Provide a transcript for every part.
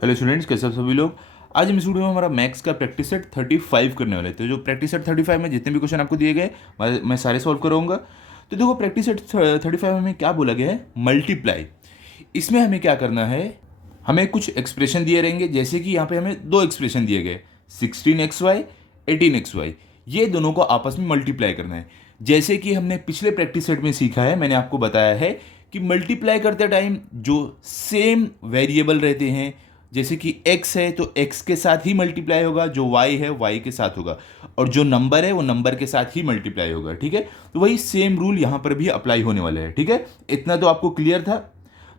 Hello students, कैसे आप सभी लोग। आज हम इस वीडियो में हमारा मैथ्स का प्रैक्टिस सेट 35 करने वाले थे। जो प्रैक्टिस सेट 35 में जितने भी क्वेश्चन आपको दिए गए मैं सारे सॉल्व कराऊंगा। तो देखो, प्रैक्टिस सेट 35 में क्या बोला गया है, मल्टीप्लाई। इसमें हमें क्या करना है, हमें कुछ एक्सप्रेशन दिए रहेंगे। जैसे कि यहाँ पे हमें दो एक्सप्रेशन दिए गए, 16xy 18xy, ये दोनों को आपस में मल्टीप्लाई करना है। जैसे कि हमने पिछले प्रैक्टिस सेट में सीखा है, मैंने आपको बताया है कि मल्टीप्लाई करते टाइम जो सेम वेरिएबल रहते हैं, जैसे कि x है तो x के साथ ही मल्टीप्लाई होगा, जो y है y के साथ होगा, और जो नंबर है वो नंबर के साथ ही मल्टीप्लाई होगा। ठीक है, तो वही सेम रूल यहाँ पर भी अप्लाई होने वाला है। ठीक है, इतना तो आपको क्लियर था।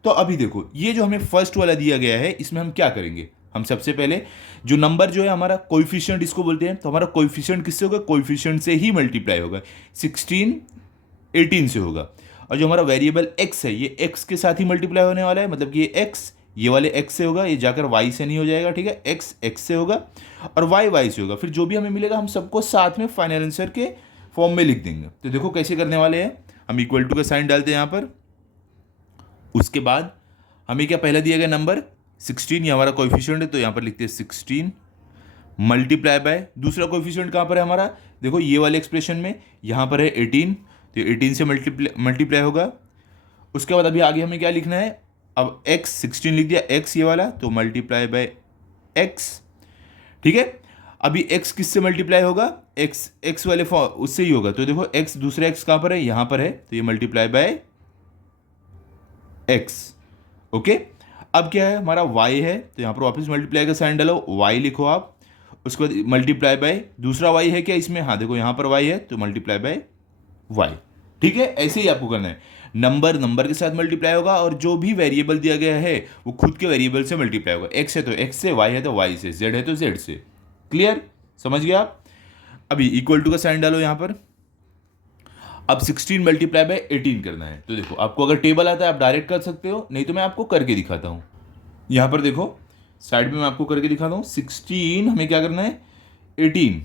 तो अभी देखो, ये जो हमें फर्स्ट वाला दिया गया है, इसमें हम क्या करेंगे। हम सबसे पहले जो नंबर जो है हमारा कोएफिशिएंट इसको बोलते हैं, तो हमारा कोएफिशिएंट किससे होगा, कोएफिशिएंट से ही मल्टीप्लाई होगा। 16 18 से होगा। और जो हमारा वेरिएबल x है, ये x के साथ ही मल्टीप्लाई होने वाला है, मतलब कि ये x ये वाले x से होगा, ये जाकर y से नहीं हो जाएगा। ठीक है, x x से होगा और y y से होगा। फिर जो भी हमें मिलेगा हम सबको साथ में फाइनल आंसर के फॉर्म में लिख देंगे। तो देखो कैसे करने वाले हैं, हम इक्वल टू का साइन डालते हैं यहाँ पर। उसके बाद हमें क्या पहला दिया गया नंबर 16, ये हमारा कोएफिशिएंट है, तो यहाँ पर लिखते हैं 16 मल्टीप्लाई बाय दूसरा कोएफिशिएंट कहाँ पर है हमारा, देखो ये वाले एक्सप्रेशन में यहाँ पर है 18, तो 18 से मल्टीप्लाई होगा। उसके बाद अभी आगे हमें क्या लिखना है, अब x 16 लिख दिया, x ये वाला, तो मल्टीप्लाई बाय x। ठीक है, अभी x किससे मल्टीप्लाई होगा, x वाले उससे ही होगा। तो देखो x दूसरा x कहाँ पर है, यहाँ पर है, तो ये मल्टीप्लाई बाय x। ओके, अब क्या है हमारा y है, तो यहाँ पर वापस मल्टीप्लाई का साइन डालो, y लिखो आप। उसके बाद मल्टीप्लाई बाय दूसरा y है क्या इसमें, हाँ देखो यहाँ पर y है, तो मल्टीप्लाई बाय y। ठीक है, ऐसे ही आपको करना है, नंबर नंबर के साथ मल्टीप्लाई होगा, और जो भी वेरिएबल दिया गया है वो खुद के वेरिएबल से मल्टीप्लाई होगा। x है तो x से, y है तो y से, z है तो z से। क्लियर, समझ गया आप। अभी इक्वल टू का साइन डालो यहाँ पर। अब 16 मल्टीप्लाई बाय 18 करना है। तो देखो, आपको अगर टेबल आता है आप डायरेक्ट कर सकते हो, नहीं तो मैं आपको करके दिखाता हूँ। यहाँ पर देखो साइड में मैं आपको करके दिखाता हूँ। 16 हमें क्या करना है, 18,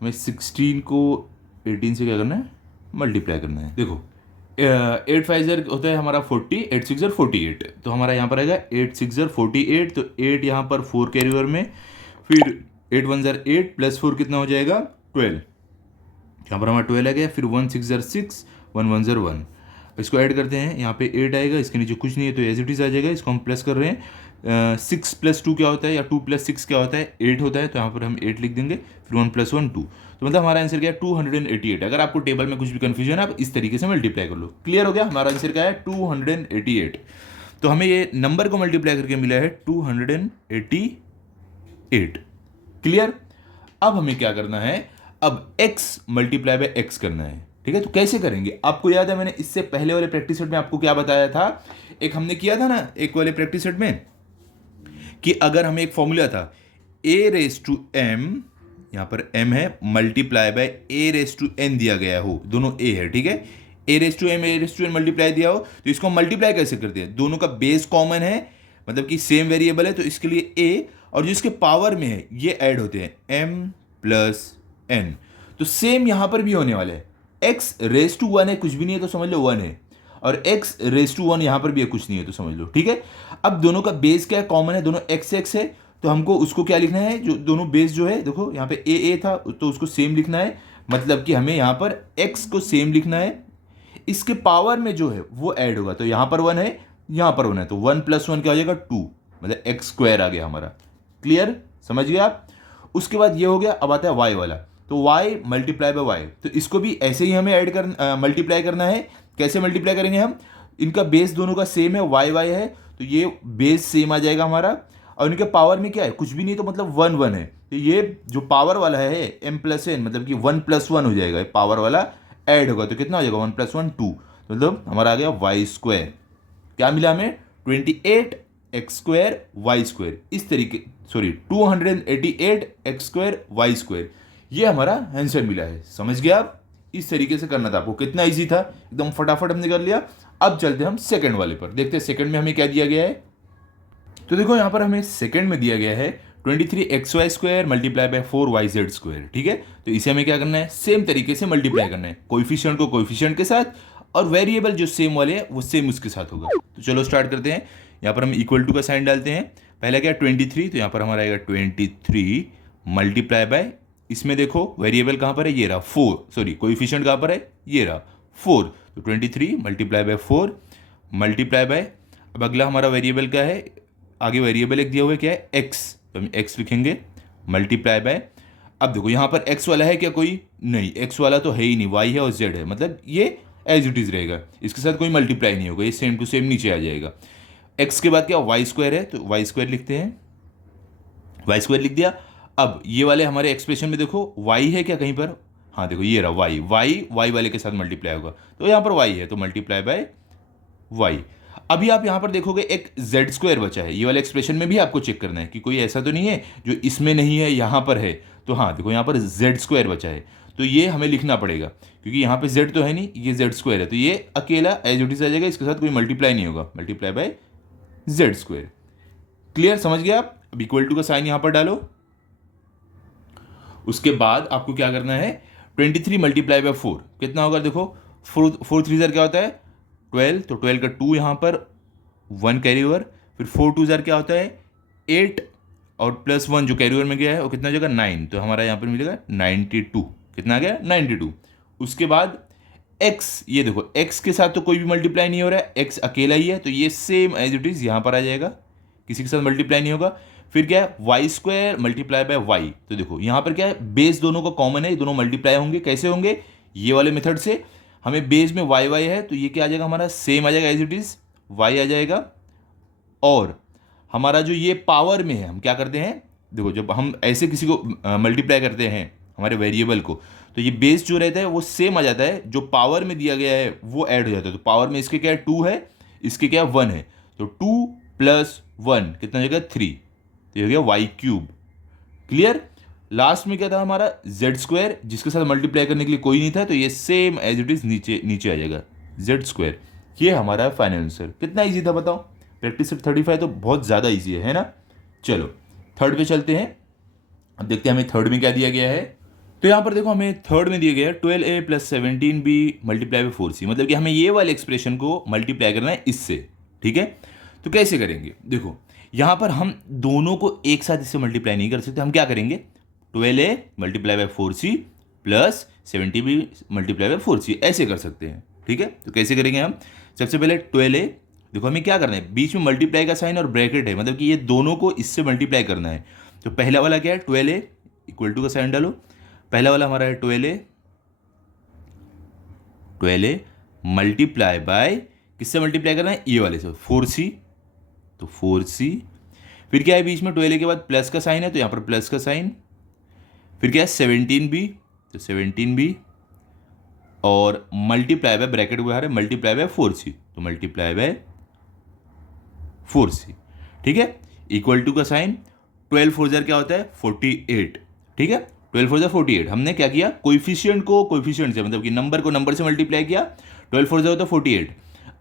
हमें 16 को 18 से क्या करना है, मल्टीप्लाई करना है। देखो 8 5 ज़र होता है हमारा 40, 8 6 ज़र 48, तो हमारा यहाँ पर आएगा 8 6 ज़र 48, तो 8 यहाँ पर 4 कैरी ओवर में, फिर 8 1 ज़र 8 प्लस 4 कितना हो जाएगा 12, यहाँ पर हमारा 12 आ गया। फिर 1 6 ज़र 6, 1 1 ज़र 1, इसको ऐड करते हैं, यहाँ पे 8 आएगा, इसके नीचे कुछ नहीं है तो एज इट इज़ आ जाएगा। इसको हम प्लस कर रहे हैं, 6 + 2 क्या होता है, या 2 + 6 क्या होता है, 8 होता है, तो यहाँ पर हम 8 लिख देंगे। फिर 1 + 1 2, तो मतलब हमारा आंसर क्या है 288। अगर आपको टेबल में कुछ भी कन्फ्यूजन है आप इस तरीके से मल्टीप्लाई कर लो। क्लियर हो गया, हमारा आंसर क्या है 288। तो हमें ये नंबर को मल्टीप्लाई करके मिला है 288। क्लियर, अब हमें क्या करना है, अब x मल्टीप्लाई बाय x करना है। ठीक है, तो कैसे करेंगे, आपको याद है मैंने इससे पहले वाले प्रैक्टिस सेट में आपको क्या बताया था, एक हमने किया था ना एक वाले प्रैक्टिस सेट में, कि अगर हमें एक फॉर्मूला था a⁻m, यहाँ पर m है, मल्टीप्लाई बाय a⁻n दिया गया हो, दोनों a है। ठीक है, a⁻m a⁻n मल्टीप्लाई दिया हो, तो इसको मल्टीप्लाई कैसे करते हैं, दोनों का बेस कॉमन है, मतलब कि सेम वेरिएबल है, तो इसके लिए a, और जो इसके पावर में है ये ऐड होते हैं m + n। तो सेम यहाँ पर भी होने वाला है, x⁻1 है, कुछ भी नहीं है तो समझ लो 1 है, और x⁻1 यहाँ पर भी है, कुछ नहीं है तो समझ लो। ठीक है, अब दोनों का बेस क्या है, कॉमन है, दोनों x है, तो हमको उसको क्या लिखना है, जो दोनों बेस जो है, देखो यहाँ पे a था तो उसको सेम लिखना है, मतलब कि हमें यहाँ पर x को सेम लिखना है, इसके पावर में जो है वो ऐड होगा, तो यहाँ पर 1 है, यहाँ पर 1 है, तो 1 + 1 क्या हो जाएगा 2, मतलब x² आ गया हमारा। क्लियर, समझ गए आप। उसके बाद ये हो गया, अब आता है y वाला, तो y मल्टीप्लाई बाय y, तो इसको भी ऐसे ही हमें ऐड कर मल्टीप्लाई करना है। कैसे मल्टीप्लाई करेंगे हम, इनका बेस दोनों का सेम है, y है, तो ये बेस सेम आ जाएगा हमारा, और इनके पावर में क्या है, कुछ भी नहीं, तो मतलब 1 1 है, तो ये जो पावर वाला है m + n, मतलब कि 1 + 1 हो जाएगा, पावर वाला ऐड होगा, तो कितना हो जाएगा 1 + 1 2, तो मतलब हमारा आ गया y²। क्या मिला हमें 28 x² y², इस तरीके, सॉरी 288 x² y², ये हमारा आंसर मिला है। समझ गया आप, इस तरीके से करना था आपको। कितना इजी था, एकदम फटाफट हमने कर लिया। अब चलते हम सेकंड वाले पर, देखते हैं सेकंड में हमें क्या दिया गया है। तो देखो यहाँ पर हमें सेकंड में दिया गया है 23xy² मल्टीप्लाई बाय 4yz²। ठीक है, तो इसे हमें क्या करना है, सेम तरीके से मल्टीप्लाई करना है, कोएफिशिएंट को कोएफिशिएंट के साथ, और वेरिएबल जो सेम वाले हैं वो सेम उसके साथ होगा। तो चलो स्टार्ट करते हैं। यहाँ पर हम इक्वल टू का साइन डालते हैं, पहला क्या 23, तो यहाँ पर हमारा आएगा 23 मल्टीप्लाई बाय, इसमें देखो वेरिएबल कहाँ पर है, ये रहा 4, सॉरी कोएफिशिएंट कहाँ पर है, ये रहा 4, तो 23 मल्टीप्लाई बाय 4 मल्टीप्लाई बाय, अब अगला हमारा वेरिएबल क्या है, आगे वेरिएबल एक दिया हुआ है क्या है x, तो हम x लिखेंगे मल्टीप्लाई बाय, अब देखो यहाँ पर x वाला है क्या कोई, नहीं x वाला तो है ही नहीं, y है और z है, मतलब ये एज इट इज रहेगा, इसके साथ कोई मल्टीप्लाई नहीं होगा, ये सेम टू सेम नीचे आ जाएगा। x के बाद क्या वाई स्क्वायर है, तो वाई स्क्वायर लिखते हैं, वाई स्क्वायर लिख दिया। अब ये वाले हमारे एक्सप्रेशन में देखो y है क्या कहीं पर, हाँ देखो ये रहा y, y वाले के साथ मल्टीप्लाई होगा, तो यहाँ पर y है तो मल्टीप्लाई बाय y। अभी आप यहाँ पर देखोगे एक z स्क्वायर बचा है, ये वाले एक्सप्रेशन में भी आपको चेक करना है कि कोई ऐसा तो नहीं है जो इसमें नहीं है यहाँ पर है, तो हाँ देखो यहाँ पर z स्क्वायर बचा है, तो ये हमें लिखना पड़ेगा क्योंकि यहाँ पे z तो है नहीं, ये z स्क्वायर है, तो ये अकेला एज इट इज आ जाएगा, इसके साथ कोई मल्टीप्लाई नहीं होगा, multiply by z square. Clear, समझ गए आप। अब इक्वल टू का साइन यहाँ पर डालो, उसके बाद आपको क्या करना है 23 मल्टीप्लाई बाय 4 कितना होगा, देखो 4 3 क्या होता है 12, तो 12 का 2 यहाँ पर 1 कैरी ओवर, फिर 4 2 क्या होता है 8 और प्लस 1 जो कैरी ओवर में गया है वो कितना हो जाएगा 9, तो हमारा यहाँ पर मिलेगा 92, कितना आ गया 92। उसके बाद x, ये देखो x के साथ तो कोई भी मल्टीप्लाई नहीं हो रहा है, x अकेला ही है, तो ये सेम एज इट इज यहाँ पर आ जाएगा, किसी के साथ मल्टीप्लाई नहीं होगा। फिर क्या है Y square multiply by Y, तो देखो यहाँ पर क्या है बेस दोनों का कॉमन है, दोनों मल्टीप्लाई होंगे, कैसे होंगे ये वाले मेथड से, हमें बेस में वाई वाई है तो ये क्या आ जाएगा हमारा सेम आ जाएगा एज इट इज वाई आ जाएगा। और हमारा जो ये पावर में है हम क्या करते हैं, देखो जब हम ऐसे किसी को मल्टीप्लाई करते हैं हमारे वेरिएबल को, तो ये बेस जो रहता है वो सेम आ जाता है, जो पावर में दिया गया है वो ऐड हो जाता है, तो पावर में इसके क्या है 2 है, इसके क्या 1 है, तो 2 + 1 कितना हो जाएगा 3, तो ये हो गया वाई क्यूब। क्लियर। लास्ट में क्या था हमारा जेड स्क्वायर, जिसके साथ मल्टीप्लाई करने के लिए कोई नहीं था, तो ये सेम एज इट इज नीचे नीचे आ जाएगा जेड स्क्वायर। ये हमारा फाइनल आंसर। कितना इजी था बताओ, प्रैक्टिस सिर्फ 35 तो बहुत ज़्यादा ईजी है ना। चलो थर्ड पे चलते हैं, अब देखते हैं हमें थर्ड में क्या दिया गया है। तो यहाँ पर देखो हमें थर्ड में दिया गया है 12a + 17b multiply by 4c, मतलब कि हमें ये वाले एक्सप्रेशन को मल्टीप्लाई करना है इससे। ठीक है, तो कैसे करेंगे, देखो यहाँ पर हम दोनों को एक साथ इससे मल्टीप्लाई नहीं कर सकते, हम क्या करेंगे 12a multiply by 4c + 17b multiply by 4c ऐसे कर सकते हैं। ठीक है, तो कैसे करेंगे हम, सबसे पहले 12a, देखो हमें क्या करना है, बीच में मल्टीप्लाई का साइन और ब्रैकेट है, मतलब कि ये दोनों को इससे मल्टीप्लाई करना है। तो पहला वाला क्या है 12a इक्वल टू का साइन डालो, पहला वाला हमारा है 12a मल्टीप्लाई बाय किससे मल्टीप्लाई करना है, ये वाले से 4c, तो 4c, फिर क्या है बीच में 12a के बाद प्लस का साइन है, तो यहाँ पर प्लस का साइन, फिर क्या है 17b, तो 17b और मल्टीप्लाई बाय ब्रैकेट के बाहर है मल्टीप्लाई बाय 4c, तो मल्टीप्लाई बाय 4c। ठीक है, इक्वल टू का साइन, 12 4 क्या होता है 48। ठीक है, 12 4 48, हमने क्या किया कोएफिशिएंट को कोएफिशिएंट से, मतलब कि नंबर को नंबर से मल्टीप्लाई किया, 12 4 होता है 48।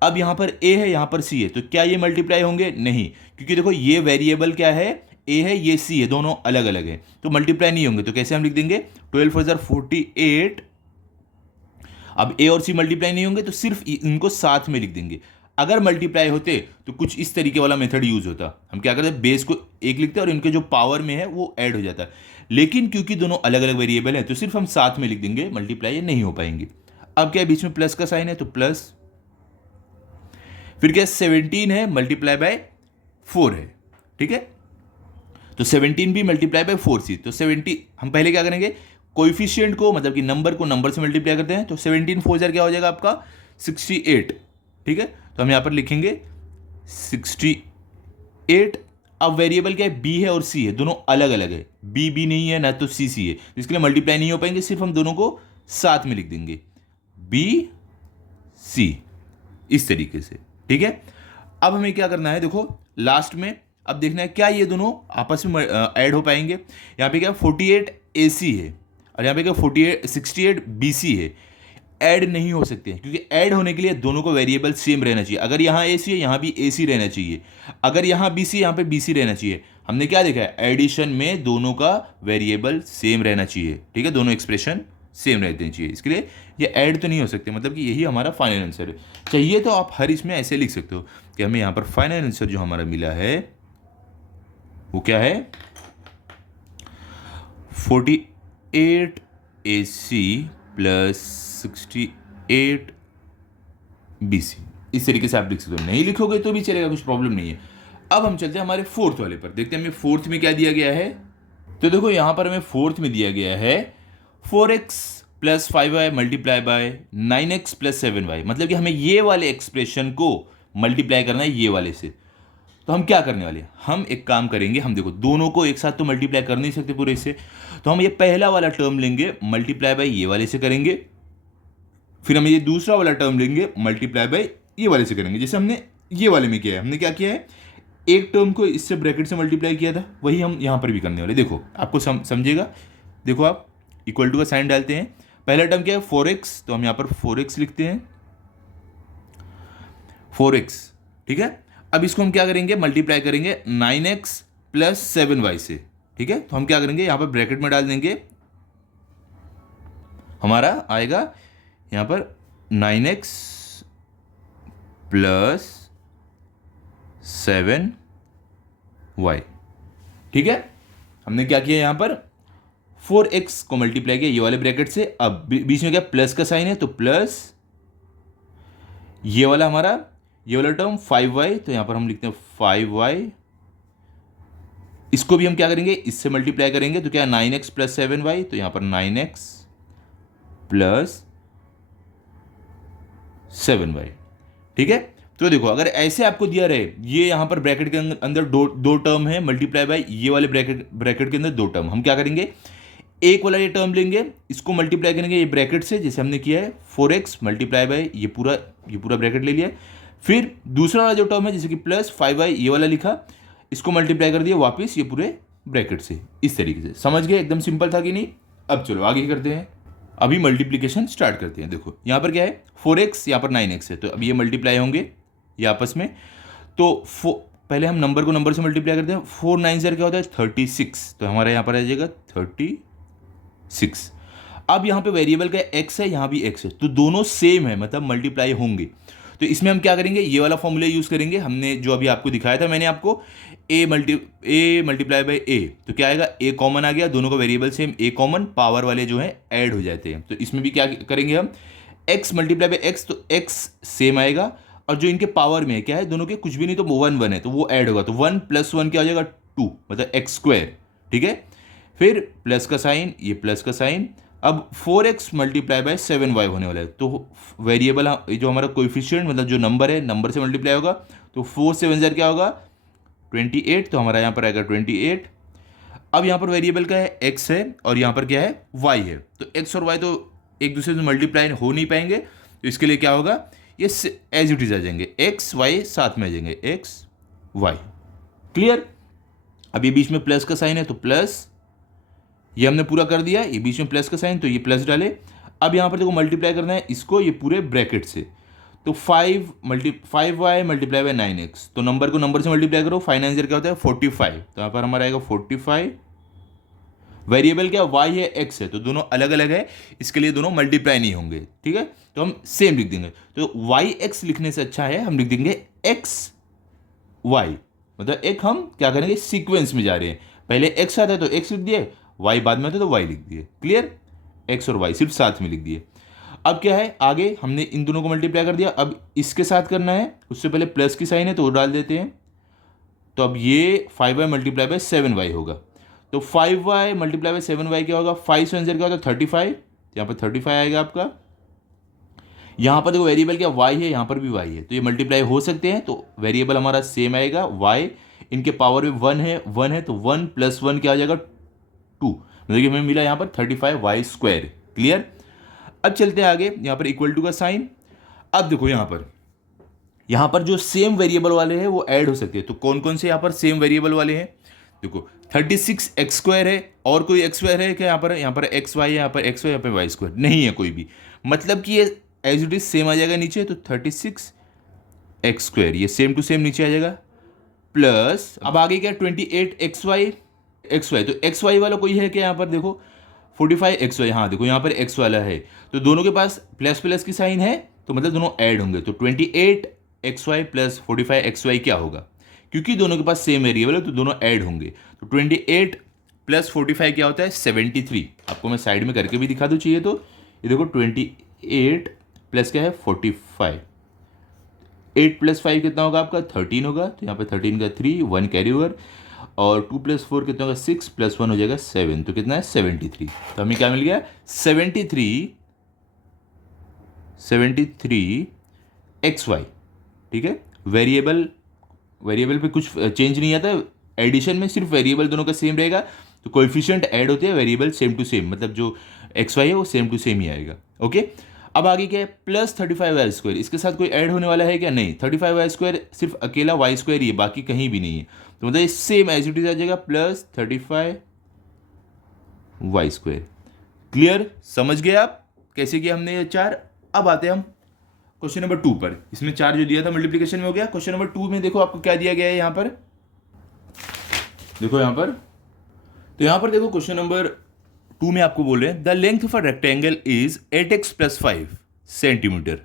अब यहाँ पर a है यहाँ पर c है, तो क्या ये मल्टीप्लाई होंगे, नहीं, क्योंकि देखो ये वेरिएबल क्या है a है, ये c है, दोनों अलग अलग है, तो मल्टीप्लाई नहीं होंगे। तो कैसे हम लिख देंगे 12 4 48, अब a और c मल्टीप्लाई नहीं होंगे तो सिर्फ इनको साथ में लिख देंगे। अगर मल्टीप्लाई होते तो कुछ इस तरीके वाला मेथड यूज होता, हम क्या करते बेस को एक लिखते और इनके जो पावर में है वो ऐड हो जाता, लेकिन क्योंकि दोनों अलग अलग वेरिएबल हैं तो सिर्फ हम साथ में लिख देंगे, मल्टीप्लाई नहीं हो पाएंगे। अब क्या है बीच में प्लस का साइन है, तो प्लस, फिर क्या 17 है मल्टीप्लाई बाय 4 है। ठीक है, तो 17b मल्टीप्लाई बाय 4c, तो 70 हम पहले क्या करेंगे कोएफिशिएंट को, मतलब कि नंबर को नंबर से मल्टीप्लाई करते हैं, तो 17 4 क्या हो जाएगा आपका 68। ठीक है, तो हम यहाँ पर लिखेंगे 68। अब वेरिएबल क्या है b है और c है, दोनों अलग अलग है, b नहीं है ना तो c है, इसके लिए मल्टीप्लाई नहीं हो पाएंगे, सिर्फ हम दोनों को साथ में लिख देंगे b c इस तरीके से। ठीक है, अब हमें क्या करना है, देखो लास्ट में अब देखना है क्या ये दोनों आपस में ऐड हो पाएंगे। यहाँ पे क्या 48 AC है और यहाँ पे क्या 68 BC है, ऐड नहीं हो सकते क्योंकि ऐड होने के लिए दोनों को वेरिएबल सेम रहना चाहिए। अगर यहाँ AC है यहाँ भी AC रहना चाहिए, अगर यहाँ BC यहाँ पे BC रहना चाहिए। हमने क्या देखा है एडिशन में दोनों का वेरिएबल सेम रहना चाहिए। ठीक है, दोनों एक्सप्रेशन सेम रहते चाहिए, इसके लिए ये ऐड तो नहीं हो सकते, मतलब कि यही हमारा फाइनल आंसर है। चाहिए तो आप हर इसमें ऐसे लिख सकते हो कि हमें यहाँ पर फाइनल आंसर जो हमारा मिला है वो क्या है 48AC प्लस 68BC। इस तरीके से आप लिख सकते हो, नहीं लिखोगे तो भी चलेगा, कुछ प्रॉब्लम नहीं है। अब हम चलते हैं हमारे फोर्थ वाले पर, देखते हैं हमें फोर्थ में क्या दिया गया है। तो देखो यहाँ पर हमें फोर्थ में दिया गया है 4x plus 5y multiply by 9x plus 7y, मतलब कि हमें ये वाले एक्सप्रेशन को मल्टीप्लाई करना है ये वाले से। तो हम क्या करने वाले हैं, हम एक काम करेंगे, हम देखो दोनों को एक साथ तो मल्टीप्लाई कर नहीं सकते पूरे से, तो हम ये पहला वाला टर्म लेंगे मल्टीप्लाई बाय ये वाले से करेंगे, फिर हम ये दूसरा वाला टर्म लेंगे मल्टीप्लाई बाय ये वाले से करेंगे। जैसे हमने ये वाले में किया है, हमने क्या किया है, एक टर्म को इससे ब्रैकेट से मल्टीप्लाई किया था, वही हम यहाँ पर भी करने वाले। देखो आपको समझेगा, देखो आप इक्वल टू का साइन डालते हैं। पहला टर्म क्या है 4x, तो हम यहाँ पर 4x लिखते हैं 4x, ठीक है। अब इसको हम क्या करेंगे, मल्टीप्लाई करेंगे 9x प्लस 7y से, ठीक है। तो हम क्या करेंगे, यहाँ पर ब्रैकेट में डाल देंगे, हमारा आएगा यहाँ पर 9x प्लस 7y, ठीक है। हमने क्या किया यहाँ पर 4x को मल्टीप्लाई किया ये वाले ब्रैकेट से। अब बीच में क्या प्लस का साइन है, तो प्लस ये वाला हमारा ये वाला टर्म 5y, तो यहां पर हम लिखते हैं 5y। इसको भी हम क्या करेंगे, इससे मल्टीप्लाई करेंगे, तो क्या 9x प्लस 7y, तो यहां पर 9x प्लस 7y, ठीक है। तो देखो अगर ऐसे आपको दिया रहे, ये यहां पर ब्रैकेट के अंदर दो टर्म है मल्टीप्लाई बाय ये वाले ब्रैकेट के अंदर दो टर्म, हम क्या करेंगे, एक वाला ये टर्म लेंगे, इसको मल्टीप्लाई करेंगे ये ब्रैकेट से, जैसे हमने किया है 4x मल्टीप्लाई बाय ये पूरा ब्रैकेट ले लिया। फिर दूसरा वाला जो टर्म है जैसे कि प्लस 5y ये वाला लिखा, इसको मल्टीप्लाई कर दिया वापस ये पूरे ब्रैकेट से। इस तरीके से समझ गए, एकदम सिंपल था कि नहीं। अब चलो आगे करते हैं, अभी मल्टीप्लीकेशन स्टार्ट करते हैं। देखो यहाँ पर क्या है 4x, यहाँ पर 9x है, तो अब ये मल्टीप्लाई होंगे ये आपस में। तो पहले हम नंबर को नंबर से मल्टीप्लाई करते हैं, 4 9 क्या होता है 36, तो हमारा यहाँ पर आ जाएगा 36। अब यहाँ पे वेरिएबल का x है, यहाँ भी x है, तो दोनों सेम है, मतलब मल्टीप्लाई होंगे। तो इसमें हम क्या करेंगे, ये वाला फॉर्मूला यूज करेंगे, हमने जो अभी आपको दिखाया था मैंने आपको, a मल्टीप्लाई बाय a, तो क्या आएगा a कॉमन आ गया, दोनों का variable same, a common, power वाले जो है ऐड हो जाते हैं। तो इसमें भी क्या करेंगे हम, x मल्टीप्लाई बाय x, तो x सेम आएगा, और जो इनके पावर में है क्या है, दोनों के कुछ भी नहीं तो 1 1 है, तो वो ऐड होगा, तो 1 + 1 क्या हो जाएगा 2, मतलब x², ठीक है। फिर प्लस का साइन, ये प्लस का साइन। अब 4x मल्टीप्लाई बाय 7y होने वाला है, तो वेरिएबल जो हमारा कोएफिशिएंट मतलब जो नंबर है, नंबर से मल्टीप्लाई होगा, तो 4 7 क्या होगा 28, तो हमारा यहाँ पर आएगा 28। अब यहाँ पर वेरिएबल का है x है, और यहाँ पर क्या है y है, तो x और y तो एक दूसरे से मल्टीप्लाई हो नहीं पाएंगे, तो इसके लिए क्या होगा, ये एज इट इज आ जाएंगे, x y साथ में आ जाएंगे, x y, क्लियर। अब ये बीच में प्लस का साइन है, तो प्लस, ये हमने पूरा कर दिया, ये बीच में प्लस का साइन, तो ये प्लस डाले। अब यहाँ पर देखो मल्टीप्लाई करना है इसको ये पूरे ब्रैकेट से, तो 5y मल्टीप्लाई बाय 9x, तो नंबर को नंबर से मल्टीप्लाई करो, 5 9 क्या होता है 45, तो यहाँ पर हमारा आएगा 45। वेरिएबल क्या y है x है, तो दोनों अलग अलग है, इसके लिए दोनों मल्टीप्लाई नहीं होंगे, ठीक है। तो हम सेम लिख देंगे, तो yx लिखने से अच्छा है हम लिख देंगे xy, मतलब एक हम क्या करेंगे सीक्वेंस में जा रहे हैं, पहले x आता है तो x लिख दिए, y बाद में आता है तो y लिख दिए, क्लियर। x और y सिर्फ साथ में लिख दिए। अब क्या है आगे, हमने इन दोनों को मल्टीप्लाई कर दिया, अब इसके साथ करना है, उससे पहले प्लस की साइन है तो वो डाल देते हैं, तो अब ये 5y मल्टीप्लाई बाय 7y होगा, तो 5y मल्टीप्लाई बाय 7y क्या होगा, 5 7 क्या होगा 35, यहाँ पर 35 आएगा आपका। यहाँ पर देखो वेरिएबल क्या y है, यहाँ पर भी y है, तो ये मल्टीप्लाई हो सकते हैं, तो वेरिएबल हमारा सेम आएगा, y इनके पावर में 1 है, तो 1 + 1 क्या आ जाएगा 2, मतलब कि हमें मिला यहाँ पर 35y², क्लियर। अब चलते हैं आगे, यहाँ पर इक्वल टू का साइन। अब देखो यहाँ पर जो सेम वेरिएबल वाले हैं वो ऐड हो सकते हैं, तो कौन कौन से यहाँ पर सेम वेरिएबल वाले हैं, देखो 36x² है, और कोई x² है क्या, यहाँ पर xy है, यहाँ पर x है, यहाँ पर y² नहीं है कोई भी, मतलब कि ये एज इट इज सेम आ जाएगा नीचे, तो 36x² ये सेम टू सेम नीचे आ जाएगा, प्लस अब आगे क्या 28xy, तो xy वाला कोई है क्या, यहाँ पर देखो 45xy, हाँ देखो यहाँ पर x वाला है, तो दोनों के पास प्लस प्लस की साइन है, तो मतलब दोनों ऐड होंगे, तो 28xy प्लस 45xy क्या होगा, क्योंकि दोनों के पास सेम वेरिएबल है तो दोनों ऐड होंगे। तो 28 प्लस 45 क्या होता है 73। आपको मैं साइड में करके भी दिखा दूँ चाहिए तो। ये देखो 28 प्लस क्या है 45, 8 प्लस 5 कितना होगा आपका 13 होगा, तो यहाँ पे 13 का 3 1 कैरी ओवर, और 2 प्लस 4 कितना होगा 6 प्लस 1 हो जाएगा 7, तो कितना है 73। तो हमें क्या मिल गया 73 XY। ठीक है, वेरिएबल पे कुछ चेंज नहीं आता, एडिशन में सिर्फ वेरिएबल दोनों का सेम रहेगा, तो कोएफिशिएंट ऐड होते हैं, वेरिएबल सेम टू सेम, मतलब जो XY है वो सेम टू सेम ही आएगा। ओके, अब आगे क्या है प्लस 35y², इसके साथ कोई ऐड होने वाला है क्या, नहीं, 35y² सिर्फ अकेला y² ही है, बाकी कहीं भी नहीं है, तो मतलब सेम एज इट इज आ जाएगा प्लस 35y²। क्लियर, समझ गए आप कैसे किया हमने ये चार। अब आते हैं हम क्वेश्चन नंबर 2 पर। इसमें 4 जो दिया था मल्टीप्लिकेशन में हो गया। क्वेश्चन नंबर 2 में देखो आपको क्या दिया गया है यहाँ पर, देखो यहाँ पर, तो यहाँ पर देखो क्वेश्चन नंबर 2 में आपको बोल रहे हैं the length of a rectangle is 8x plus 5 centimetre,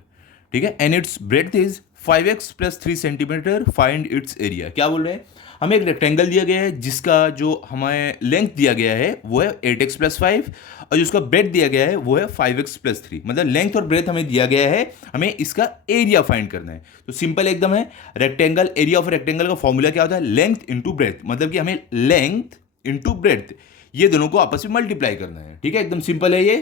ठीक है, and it's breadth is 5x plus 3 centimetre, find its area. क्या बोल रहे हैं, हमें एक रेक्टेंगल दिया गया है जिसका जो हमें लेंथ दिया गया है वो है 8x प्लस 5, और जिसका ब्रेथ दिया गया है वो है 5x प्लस 3, मतलब लेंथ और ब्रेथ हमें दिया गया है, हमें इसका एरिया फाइंड करना है। तो सिंपल एकदम है, रेक्टेंगल, एरिया ऑफ रेक्टेंगल का फॉर्मूला क्या होता है, लेंथ इंटू ब्रेथ, मतलब कि हमें लेंथ इंटू ब्रेथ ये दोनों को आपस में मल्टीप्लाई करना है। ठीक है, एकदम सिंपल है ये।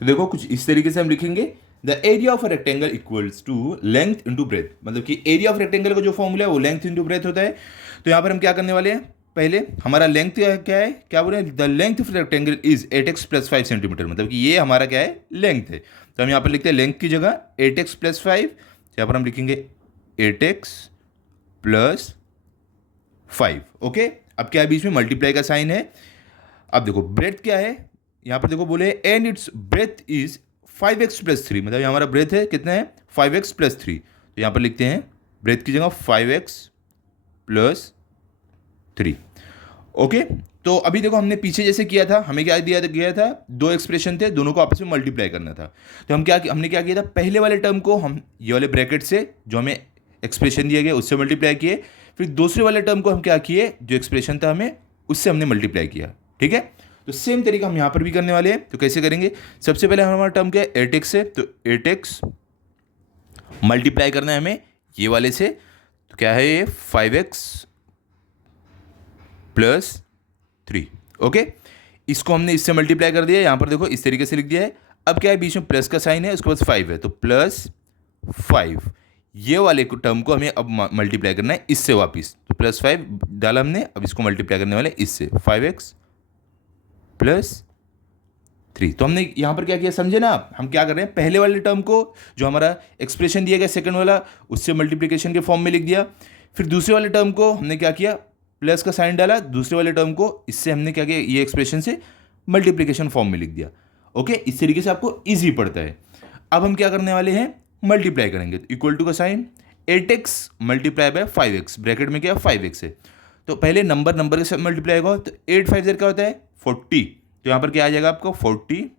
तो देखो कुछ इस तरीके से हम लिखेंगे the area of a rectangle equals to length into breadth, मतलब कि एरिया ऑफ रेक्टेंगल का जो फॉर्मूला है वो लेंथ इंटू ब्रेथ होता है। तो यहाँ पर हम क्या करने वाले हैं, पहले हमारा लेंथ क्या है, क्या बोले, the length of rectangle is 8x plus 5 centimetre, मतलब कि ये हमारा क्या है लेंथ है। तो हम यहाँ पर लिखते हैं लेंथ की जगह 8x प्लस 5, यहाँ पर हम लिखेंगे 8x प्लस 5। ओके, अब क्या है बीच में मल्टीप्लाई का साइन है। अब देखो ब्रेथ क्या है, यहाँ पर देखो बोले and it's breath is 5x plus 3, मतलब हमारा ब्रेथ है कितना है 5x प्लस 3, तो यहाँ पर लिखते हैं ब्रेथ की जगह 5x प्लस 3। ओके, तो अभी देखो हमने पीछे जैसे किया था, हमें क्या दिया गया था, दो एक्सप्रेशन थे, दोनों को आपस में मल्टीप्लाई करना था। तो हमने क्या किया था, पहले वाले टर्म को हम ये वाले ब्रैकेट से जो हमें एक्सप्रेशन दिया गया उससे मल्टीप्लाई किए, फिर दूसरे वाले टर्म को हम क्या किए, जो एक्सप्रेशन था हमें उससे हमने मल्टीप्लाई किया। ठीक है, तो सेम तरीका हम यहाँ पर भी करने वाले हैं। तो कैसे करेंगे, सबसे पहले हमारा टर्म क्या है 8x है, तो 8x मल्टीप्लाई करना है हमें ये वाले से, तो क्या है ये 5x प्लस 3। ओके, इसको हमने इससे मल्टीप्लाई कर दिया, यहाँ पर देखो इस तरीके से लिख दिया है। अब क्या है बीच में प्लस का साइन है, उसके बाद 5 है, तो प्लस 5, ये वाले टर्म को हमें अब मल्टीप्लाई करना है इससे वापस, तो प्लस 5 डाला हमने, अब इसको मल्टीप्लाई करने वाले इससे 5x प्लस 3। तो हमने यहाँ पर क्या किया समझे ना आप, हम क्या कर रहे हैं, पहले वाले टर्म को जो हमारा एक्सप्रेशन दिया गया सेकंड वाला उससे मल्टीप्लिकेशन के फॉर्म में लिख दिया, फिर दूसरे वाले टर्म को हमने क्या किया, प्लस का साइन डाला, दूसरे वाले टर्म को इससे हमने क्या किया, ये एक्सप्रेशन से मल्टीप्लिकेशन फॉर्म में लिख दिया। ओके, इस तरीके से आपको ईजी पड़ता है। अब हम क्या करने वाले हैं, मल्टीप्लाई करेंगे, तो इक्वल टू का sign 8x multiply by 5x, bracket में क्या 5x है, तो पहले नंबर के साथ मल्टीप्लाई होगा, तो 8 5 क्या होता है 40, तो यहाँ पर क्या आ जाएगा आपको 40।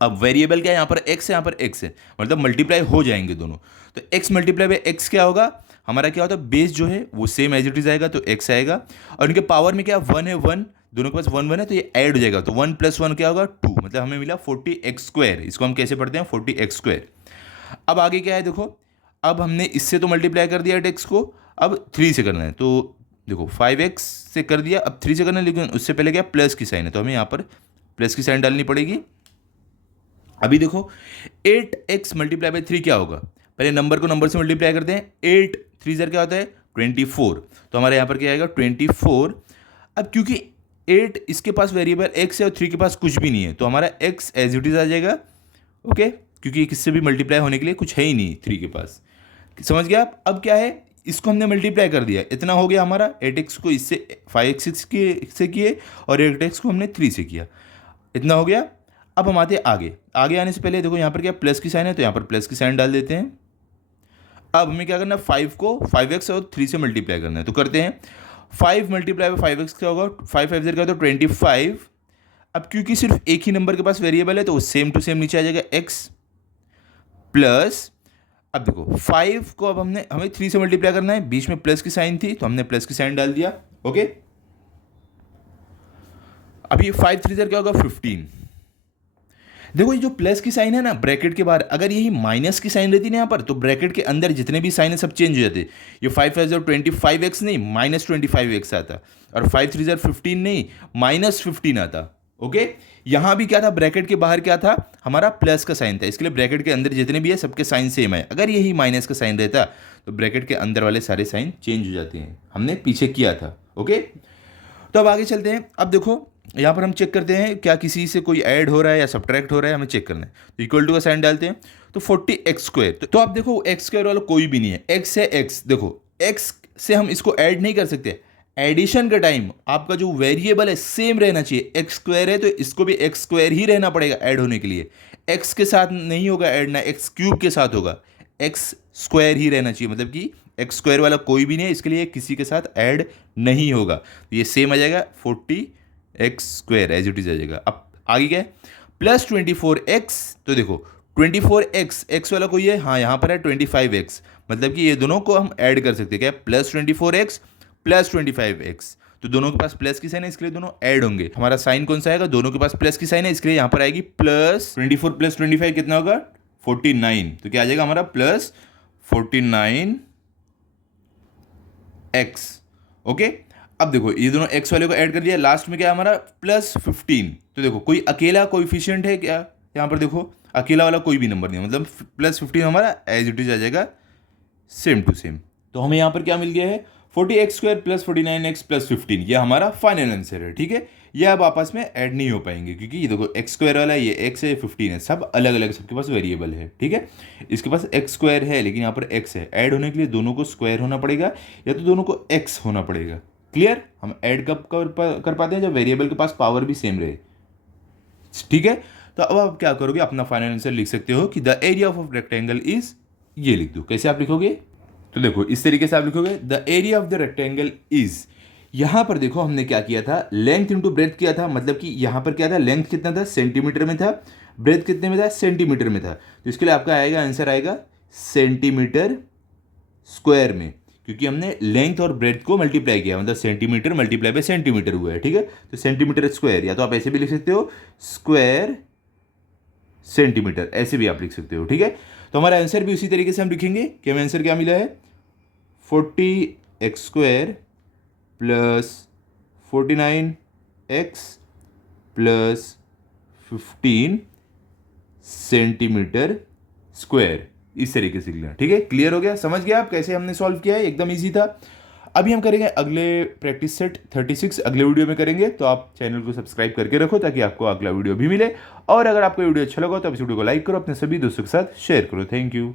अब वेरिएबल क्या है, यहाँ पर x है, यहाँ पर x है, मतलब मल्टीप्लाई हो जाएंगे दोनों, तो x मल्टीप्लाई बाय x क्या होगा, हमारा क्या होता है बेस जो है वो सेम एज इट इज आएगा, तो x आएगा, और इनके पावर में क्या 1 है, 1 दोनों के पास 1 1 है, तो ये ऐड हो जाएगा, तो 1 प्लस 1 क्या होगा 2, मतलब हमें मिला 40x²। इसको हम कैसे पढ़ते हैं 40x²। अब आगे क्या है देखो, अब हमने इससे तो मल्टीप्लाई कर दिया 8x को, अब 3 से करना है, तो देखो 5x से कर दिया, अब 3 से करना है, लेकिन उससे पहले क्या प्लस की साइन है, तो हमें यहाँ पर प्लस की साइन डालनी पड़ेगी। अभी देखो 8x मल्टीप्लाई बाय 3 क्या होगा, पहले नंबर को नंबर से मल्टीप्लाई करते हैं, 8 3 क्या होता है 24, तो हमारे यहाँ पर क्या आएगा 24। अब क्योंकि 8 इसके पास वेरिएबल x है और 3 के पास कुछ भी नहीं है, तो हमारा x एज इट इज आ जाएगा। ओके, क्योंकि किससे भी मल्टीप्लाई होने के लिए कुछ है ही नहीं 3 के पास, समझ गया आप। अब क्या है, इसको हमने मल्टीप्लाई कर दिया, इतना हो गया हमारा, 8x को इससे 5x से किए और 8x को हमने 3 से किया, इतना हो गया। अब हम आते आगे आने से पहले देखो यहाँ पर क्या प्लस की साइन है, तो यहाँ पर प्लस की साइन डाल देते हैं। अब हमें क्या करना है, 5 को 5x और 3 से मल्टीप्लाई करना है, तो करते हैं 5 मल्टीप्लाई बाय 5x क्या होगा, 5 5 क्या होता है 25। अब क्योंकि सिर्फ एक ही नंबर के पास वेरिएबल है तो सेम टू सेम नीचे आ जाएगा x प्लस, अब देखो 5 को अब हमें 3 से मल्टीप्लाई करना है, बीच में प्लस की साइन थी तो हमने प्लस की साइन डाल दिया। ओके, अभी 5 3 क्या होगा 15। देखो ये जो प्लस की साइन है ना ब्रैकेट के बाहर, अगर यही माइनस की साइन रहती ना यहाँ पर, तो ब्रैकेट के अंदर जितने भी साइन है सब चेंज हो जाते। ये 5 5 25x नहीं -25x आता, और 5 3 15 नहीं -15 आता। ओके, यहां भी क्या था, ब्रैकेट के बाहर क्या था, हमारा प्लस का साइन था, इसके लिए ब्रैकेट के अंदर जितने भी है सबके साइन सेम है। अगर यही माइनस का साइन रहता तो ब्रैकेट के अंदर वाले सारे साइन चेंज हो जाते हैं, हमने पीछे किया था। ओके, तो अब आगे चलते हैं। अब देखो यहाँ पर हम चेक करते हैं क्या किसी से कोई ऐड हो रहा है या सब्ट्रैक्ट हो रहा है, हमें चेक करना है। तो इक्वल टू का साइन डालते हैं, तो 40x²। तो अब देखो x² वाला कोई भी नहीं है, x है x। देखो x से हम इसको ऐड नहीं कर सकते, एडिशन के टाइम आपका जो वेरिएबल है सेम रहना चाहिए। x² है तो इसको भी x² ही रहना पड़ेगा ऐड होने के लिए, x के साथ नहीं होगा ऐड, ना x³ के साथ होगा, x² ही रहना चाहिए। मतलब कि x² वाला कोई भी नहीं है, इसके लिए किसी के साथ ऐड नहीं होगा, तो ये सेम आ जाएगा 40x² एज इट इज आ जाएगा। अब आगे क्या है, प्लस 24x। तो देखो 24x, x वाला कोई है, हाँ यहाँ पर है 25x, मतलब कि ये दोनों को हम ऐड कर सकते हैं। क्या, प्लस 24x प्लस 25x, तो दोनों के पास प्लस की साइन है, इसके लिए दोनों ऐड होंगे। हमारा साइन कौन सा आएगा, दोनों के पास प्लस की साइन है, इसके लिए यहाँ पर आएगी प्लस 24 प्लस 25 कितना होगा 49। तो क्या आ जाएगा हमारा प्लस 49x। ओके, अब देखो ये दोनों x वाले को ऐड कर दिया, लास्ट में क्या है हमारा प्लस 15। तो देखो कोई अकेला कोएफिशिएंट है क्या, यहाँ पर देखो अकेला वाला कोई भी नंबर नहीं है, मतलब प्लस 15 हमारा एज इट इज आ जाएगा सेम टू सेम। तो हमें यहाँ पर क्या मिल गया है, 40x² प्लस 49x प्लस 15, ये हमारा फाइनल आंसर है। ठीक है, ये अब आपस में ऐड नहीं हो पाएंगे, क्योंकि ये देखो x² वाला ये x है, 15 है, सब अलग अलग सबके पास वेरिएबल है। ठीक है, इसके पास x² है लेकिन यहाँ पर x है, ऐड होने के लिए दोनों को स्क्वायर होना पड़ेगा या तो दोनों को x होना पड़ेगा। क्लियर, हम ऐड कब कर पाते हैं, जब वेरिएबल के पास पावर भी सेम रहे। ठीक है, तो अब आप क्या करोगे, अपना फाइनल आंसर लिख सकते हो कि the area of rectangle is, ये लिख दो। कैसे आप लिखोगे, तो देखो इस तरीके से आप लिखोगे the area of the rectangle is. यहां पर देखो हमने क्या किया था, लेंथ इंटू ब्रेथ किया था, मतलब कि यहां पर क्या था, लेंथ कितना था सेंटीमीटर में था, ब्रेथ कितने में था सेंटीमीटर में था, तो इसके लिए आपका आएगा आंसर आएगा सेंटीमीटर स्क्वायर में, क्योंकि हमने लेंथ और ब्रेथ को मल्टीप्लाई किया, मतलब सेंटीमीटर मल्टीप्लाई बाय सेंटीमीटर हुआ है। ठीक है, तो सेंटीमीटर स्क्वायर, या तो आप ऐसे भी लिख सकते हो स्क्वायर सेंटीमीटर, ऐसे भी आप लिख सकते हो। ठीक है, तो हमारा आंसर भी उसी तरीके से हम लिखेंगे कि हमें आंसर क्या मिला है, 40x² plus 49x plus 15 centimetre square, इस तरीके से लिखना। ठीक है, क्लियर हो गया, समझ गया आप कैसे हमने सॉल्व किया है, एकदम इजी था। अभी हम करेंगे अगले प्रैक्टिस सेट 36 अगले वीडियो में करेंगे, तो आप चैनल को सब्सक्राइब करके रखो ताकि आपको अगला वीडियो भी मिले। और अगर आपको वीडियो अच्छा लगा तो आप इस वीडियो को लाइक करो, अपने सभी दोस्तों के साथ शेयर करो। Thank you.